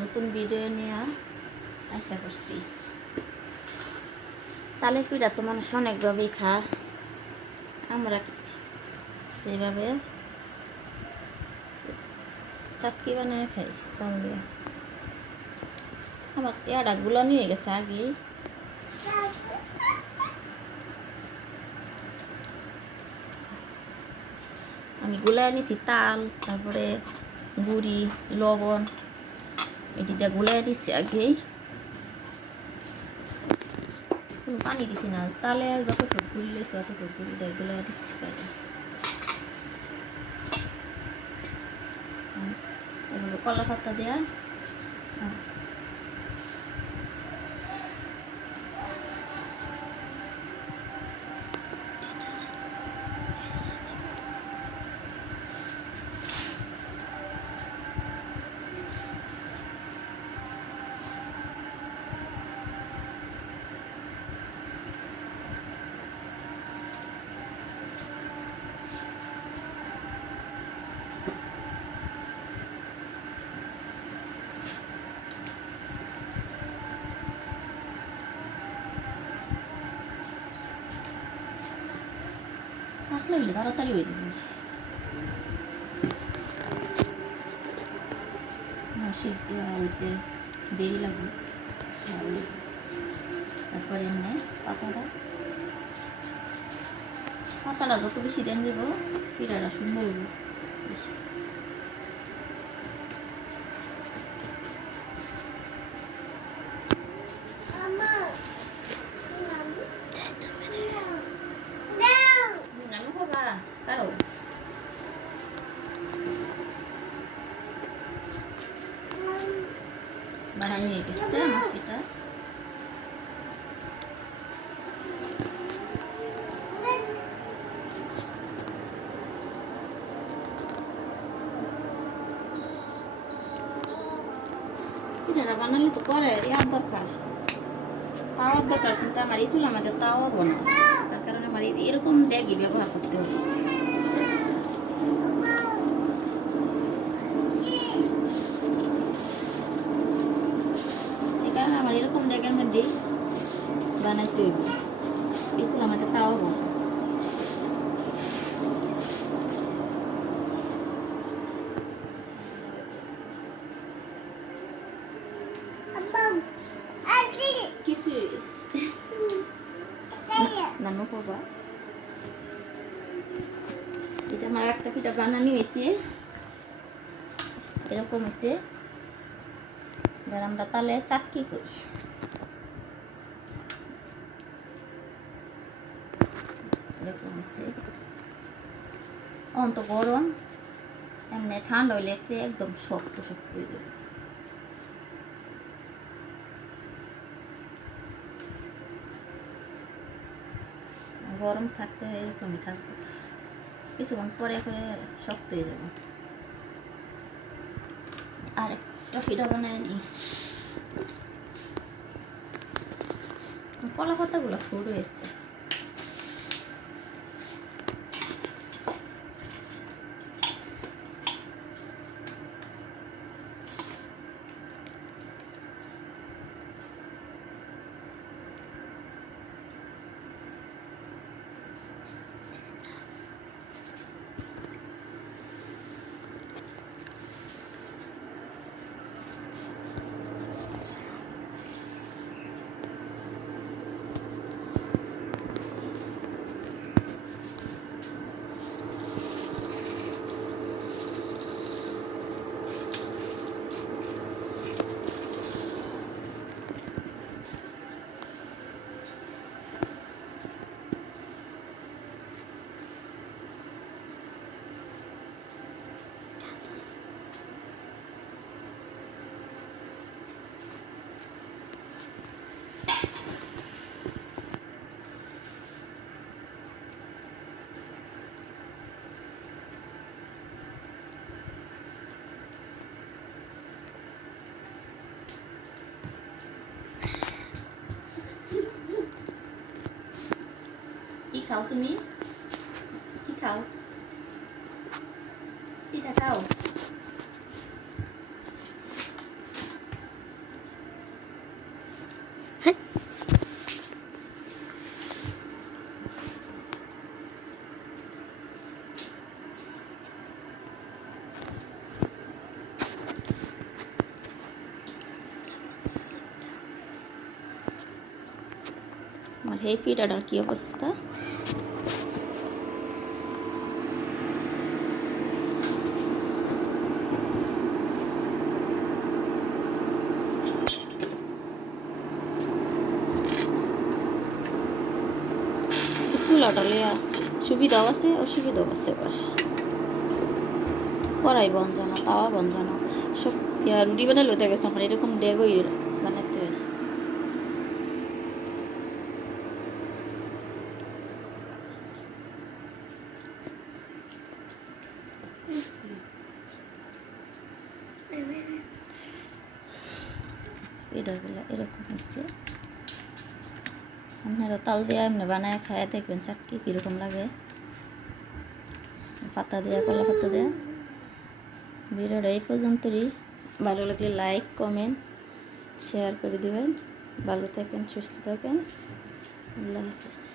নতুন ভিডিও নিয়ে আশা করছি। তালের পিঠা তো মানুষ অনেকভাবেই খায়, আমরা যেভাবে চাটকি বানিয়ে খাই তাল দিয়ে। আমার ইয়াটা গুলো নিয়ে গেছে আগে। আমি গুলা নিছি তাল, তারপরে গুড়ি, লবণ, এটি দিয়ে গুলাই নিচ্ছি আগেই। কোনো পানি দিছি না, তালে যতটুকু গুড়ি লেছি অতটুকু গুড়ি দিয়ে গুলাই দিচ্ছি। এভাবে কলা পাতা দেওয়া। পাতলা হইলে তাড়াতাড়ি হয়ে যাবে, হইতে দেরি লাগবে। তারপরে এমনি পাতাটা যত বেশি দেন যাব পিঠাটা সুন্দর হবে বেশি। বানানো হয়ে গেছে আমার পিঠা। পিঠাটা বানালে তো পরে ইয়ার দরকার, তাওয়ার দরকার, কিন্তু আমার এই চুলা আমাদের তাওয়া বোনা, তার কারণে আমার এই এরকম ড্যাগই ব্যবহার করতে হবে। এই কারণে আমার এরকম ড্যাগের মধ্যেই বানাইতে হইব। এই চুলা আমাদের তাওয়া বোনা। নানু করবা, এই যে আমার একটা পিঠা বানানি হয়েছে, এরকম হয়েছে। এবার আমরা তালে চাটকি করি। এরকম হয়েছে, অন্ত গরম, এমনি ঠান্ডা হইলে একদম শক্ত শক্ত হয়ে যাবে। গরম থাকতে এরকমই থাকবে, কিছুক্ষণ পরে করে শক্ত হয়ে যাবে। আর একটা পিঠা বানায় নি, কলা পাতাগুলো ছোট হয়েছে। কি খাও তুমি? কি খাও? পিঠা খাও? এই পিঠাটার কি অবস্থা। চুলাটা লিয়া সুবিধাও আছে অসুবিধাও আছে পাশে। কড়াই বন জানো, তাওয়া বন জানো, সব রুটি বানালে হতে গেছে আমার এরকম ডেগই বানাতে হয়। পিঠাগুলো এরকম হচ্ছে। আপনারা তাল দিয়ে এমনি বানায় খায় দেখবেন চাটকি কীরকম লাগে, পাতা দেওয়া, কলা পাতা দেওয়া। ভিডিওটা এই পর্যন্তই। ভালো লাগলে লাইক কমেন্ট শেয়ার করে দেবেন। ভালো থাকেন, সুস্থ থাকেন। আল্লাহ হাফেজ।